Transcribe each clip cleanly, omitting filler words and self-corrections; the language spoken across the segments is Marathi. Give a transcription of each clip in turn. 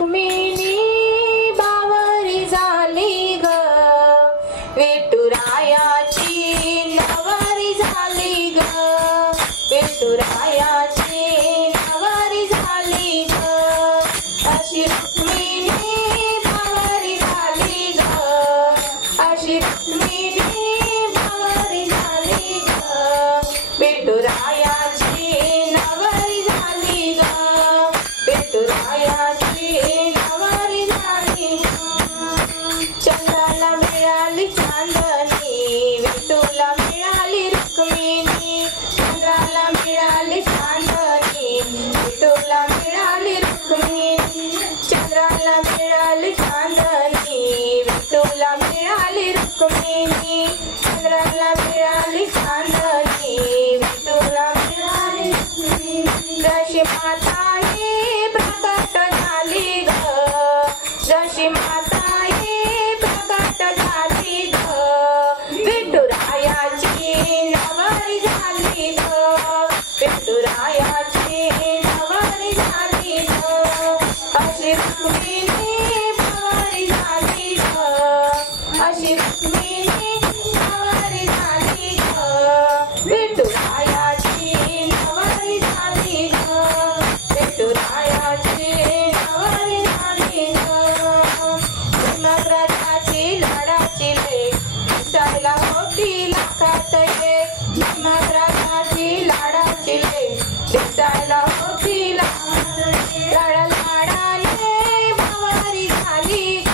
रुक्मिणी बावरी झाली ग, विठुरायाची नवरी झाली ग, विठुरायाची नवरी झाली ग, अशी रुक्मिणी बावरी झाली ग, अशी रुक्मिणी बावरी झाली ग, विठुरायाची नवरी झाली ग, विठुरायाची नवरी झाली ग. चंद्राला मिळाली चांदणी, विठूला मिळाली रुक्मिणी, चंद्राला मिळाली चांदणी, विठूला मिळाली रुक्मिणी, चंद्राला मिळाली चांदणी, विठूला मिळाली रुक्मिणी, चंद्राला मिळाली चांदणी, विठूला मिळाली रुक्मिणी. जशी माता ही प्रकट झाली ग, जशी माता ही प्रकट झाली ग, विठुरायाची नवरी झाली ग, विठुरायाची नवरी झाली ग, अशी रुक्मिणी बावरी झाली ग, अशी रुक्मिणी बावरी झाली ग, विठुरायाची नवरी झाली ग, विठुरायाची नवरी झाली ग. भीमग्रजाची लाडाची लेक, दिसायला होती लाखात एक, भीमग्रजाची लाडाची लेक, दिसायला होती लाखात एक, लाडा लाडाने बावरी झाली ग,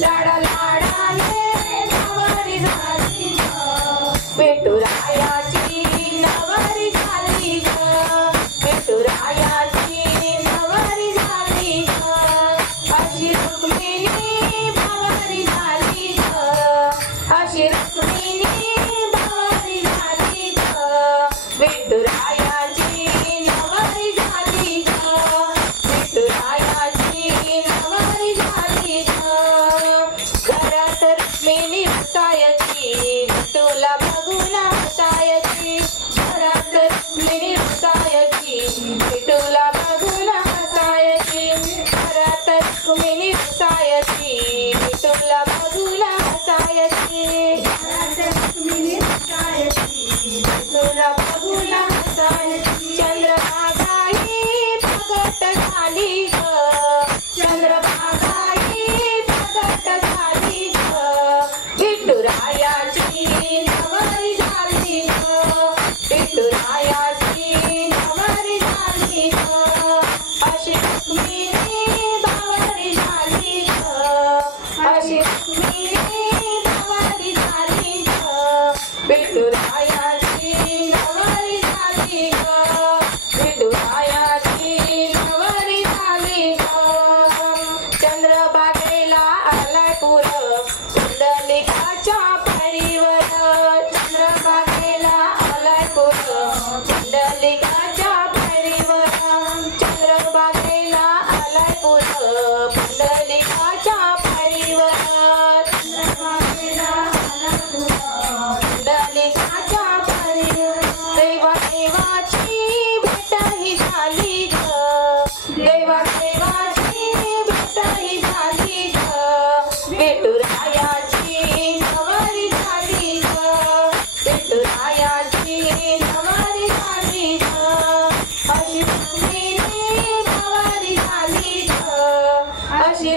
लाडा लाडाने बावरी झाली ग, विठुरायाची नवरी झाली ग, विठुरायाची नवरी झाली ग, अशी रुक्मिणी बावरी झाली ग, अशी रुक्मिणी बावरी झाली ग, विठुरायाची नवरी झाली ग, विठुरायाची नवरी झाली ग. घरात रुक्मिणी बसायची, विठूला बघून हसायची, घरात रुक्मिणी बसायची, विठूला बघून हसायची, घरात रुक्मिणी बसायची, विठूला बघून हसायची, घरात रुक्मिणी बसायची, विठूला बघून हसायची. चंद्रभागा ही प्रगट झाली ग, चंद्रभागा ही प्रगट झाली ग, विठुरायाची नवरी झाली ग, विठुरायाची नवरी झाली ग, अशी रुक्मिणी बावरी झाली ग, अशी रुक्मिणी बावरी झाली ग, विठुरायाची नवरी झाली ग, विठुरायाची नवरी झाली ग. चंद्रभागेला आलाय पूर, पुंडलिकाच्या परिवर, चंद्रभागेला आलाय पूर, पुंडलिकाच्या परिवर, चंद्रभागेला आलाय पूर, पुंडलिकाच्या परिवर, चंद्रभागेला आलाय पूर, पुंडलिकाच्या परिवर. देवा देवाची भेट ही झाली ग, देवा देवाची भेट ही झाली ग, विठुरायाची नवरी झाली ग, विठुरायाची नवरी झाली ग, अशी रुक्मिणी बावरी झाली ग, अशी